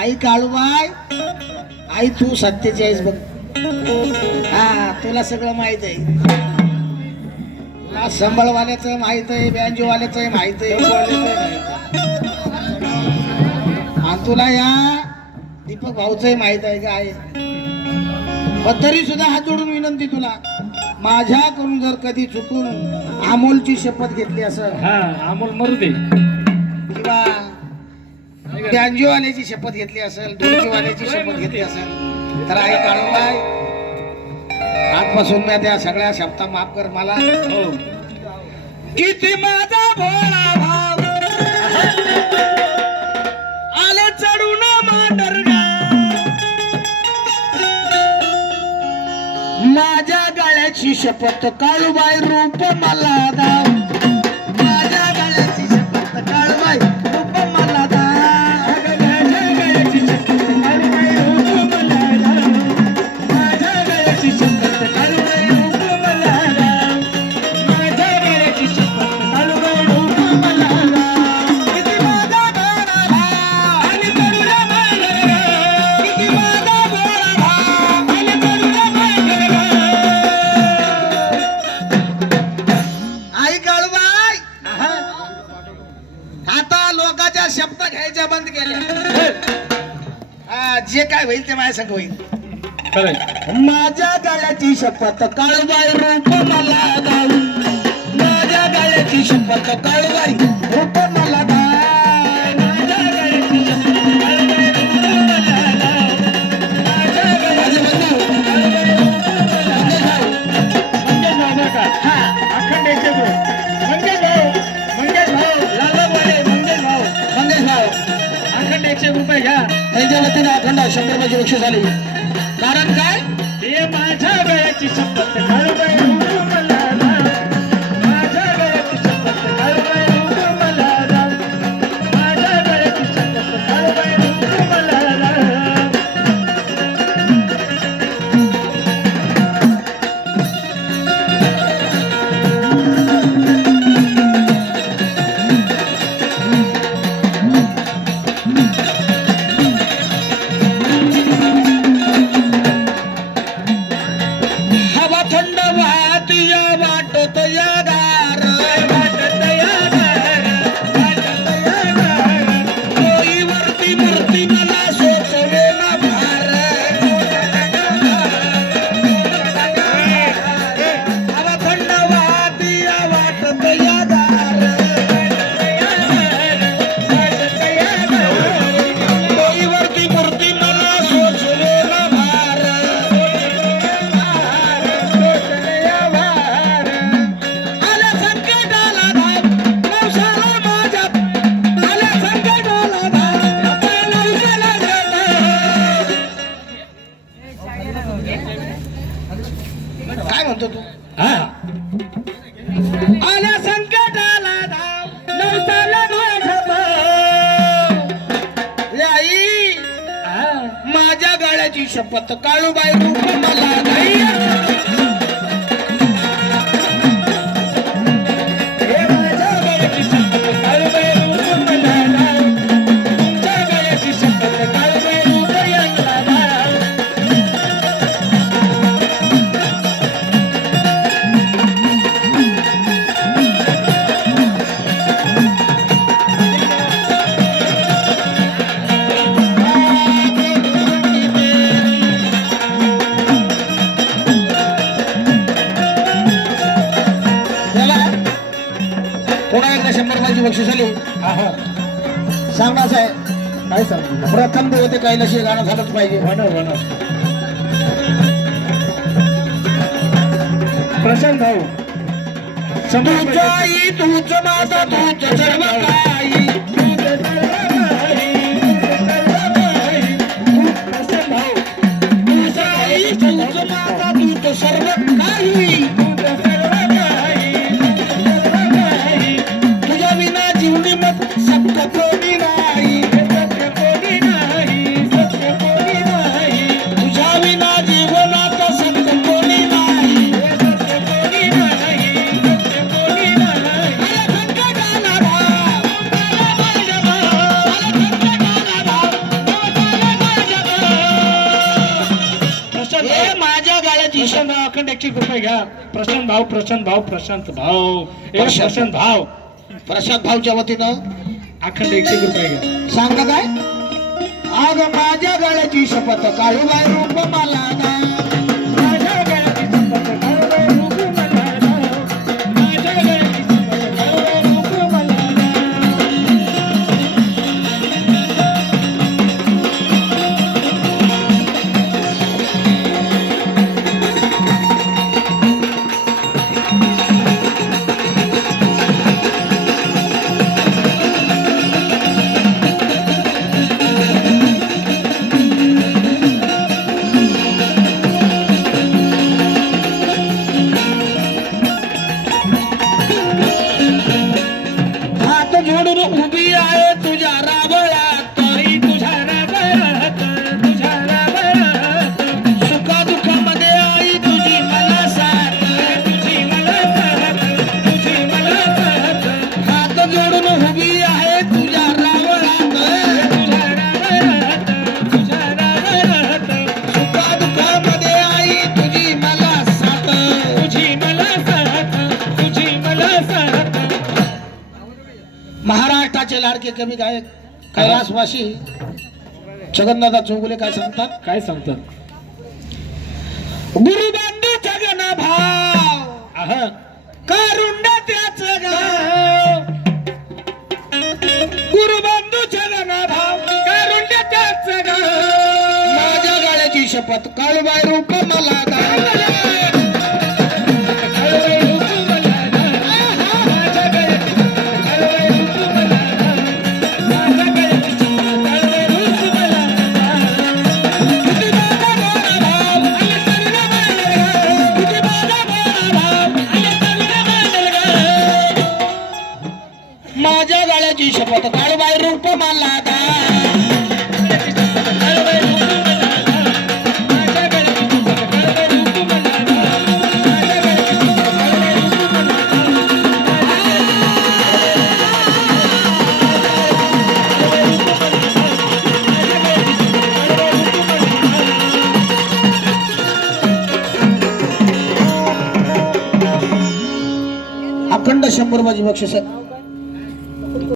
आई काळूबाई. आई तू सत्याची आहेस बघ. हा तुला सगळं माहीत आहे. तुला संबळवाल्याचं माहीत आहे बँजोवाल्याचं माहीत आहे आहे. आणि तुला या दीपक भाऊचंही माहीत आहे काय पण तरी सुद्धा हात जोडून विनंती तुला. माझ्याकडून जर कधी चुकून अमोलची शपथ घेतली असं हा अमोल मरू दे. किंवा बँजोवाल्याची शपथ घेतली असेल ढोलकीवाल्याची शपथ घेतली असेल तर आई काळूबाई आजपासून मी त्या सगळ्या शब्दा माफ कर मला. हो. किती माझा भोळा भाव. आले चढून मांडरगा माझ्या गाळ्याची शपथ काळूबाई रूप मला दाव. जे काय होईल ते माझ्या संग होईल. माझ्या गाळ्याची शपथ काळूबाई रूप मला गाऊ माझ्या गाळ्याची शपथ काळूबाई रूप शंभर रुपयाची बक्षीस झाली कारण म्हणतो तू? हा. संकटाला धाव. नवसाला माझ्या आई गाळ्याची शपथ काळूबाई रूप मला नाही. रुपयाची बक्षीस हा हा सांगण्याचं आहे काय सांगू? प्रथम होते कैलाशी गाणं झालंच पाहिजे. बनव बनव प्रशांत भाऊ. आई तूच माझा तूच सर्व काही. तूच सर्व काही, रुपये घ्या. प्रशांत भाऊ प्रशांत भाऊ प्रशांत भाऊ. ए प्रशांत. प्रशांत भाऊ. प्रसाद भाऊच्या वतीनं अखंड एकशे एक रुपये घ्या. सांगता काय? अग माझ्या गळ्याची शपथ काळूबाई रूप मला लाडके कवी गायक कैलासवासी जगन्नाथ चौगुले काय सांगतात? काय सांगतात? गुरुबंधू जगन भाव. कारुंड त्याच गाव गुरुबंधू जगन भाव. कारुंड त्याच गाव माझ्या गाड्याची शपथ काळूबाई रूप मला रूप मला अखंड शंभर माझी बक्षीस. आहे